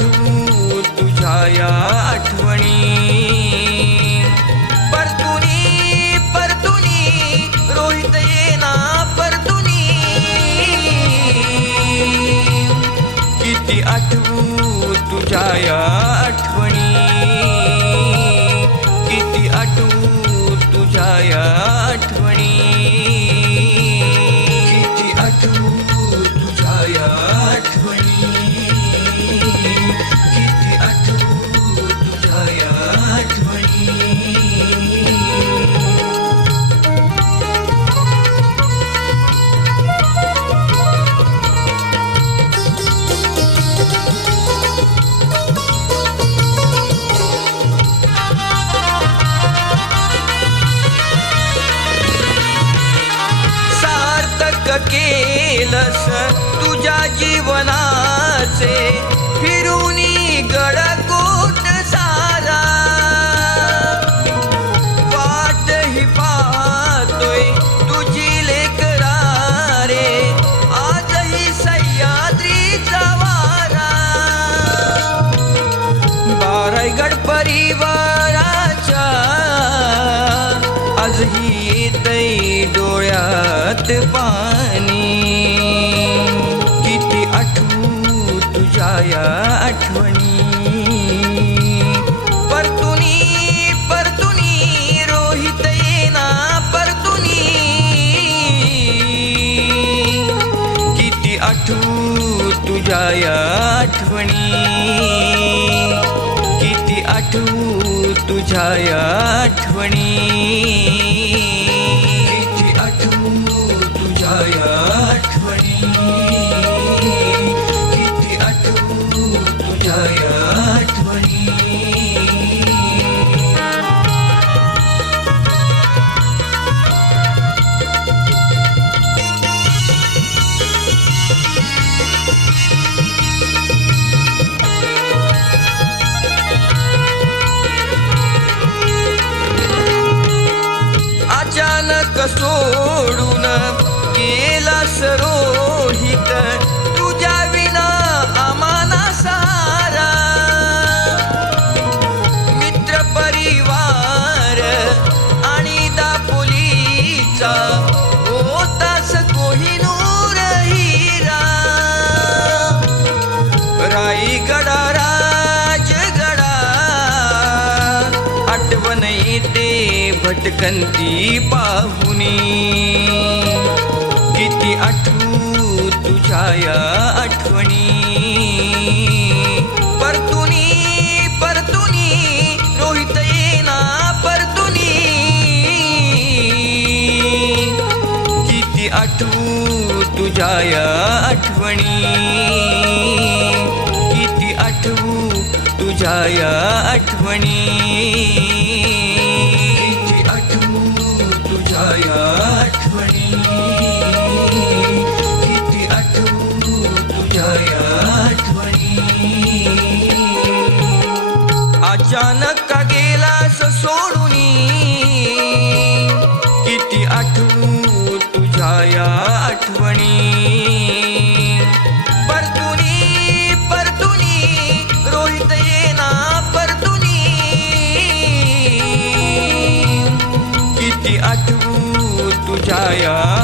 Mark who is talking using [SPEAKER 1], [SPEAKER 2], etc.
[SPEAKER 1] तू तुझ्या या आठवणी. परतुनी परतुनी रोहित येना परतुनी. किती आठवू तुझ्या या आठवणी. रायगड परिवाराच्या आजही येतय डोळ्यात पाणी. किती आठवू तुझ्या या आठवणी. परतुनी परतुनी रोहित येना परतुनी. किती आठवू तुझ्या या आठवणी. तू तुझ्या या आठवणी. सरोहित तुझ्या विना आमाना सारा. मित्र परिवार आणि दापोलीचा होतास कोहिनूर हिरा. राईगडा राजगडा आठवण येते भटकंती पाहुनी. किती आठवू तुझ्या या आठवणी. परतुनी परतुनी रोहित येना परतुनी. किती आठवू तुझ्या या आठवणी. किती आठवू तुझ्या या आठवणी. अचानक का गेलास सोडूनी. किती आठवू तुझ्या या आठवणी. परतुनी परतुनी रोहित येना परतुनी. किती आठवू तुझ्या या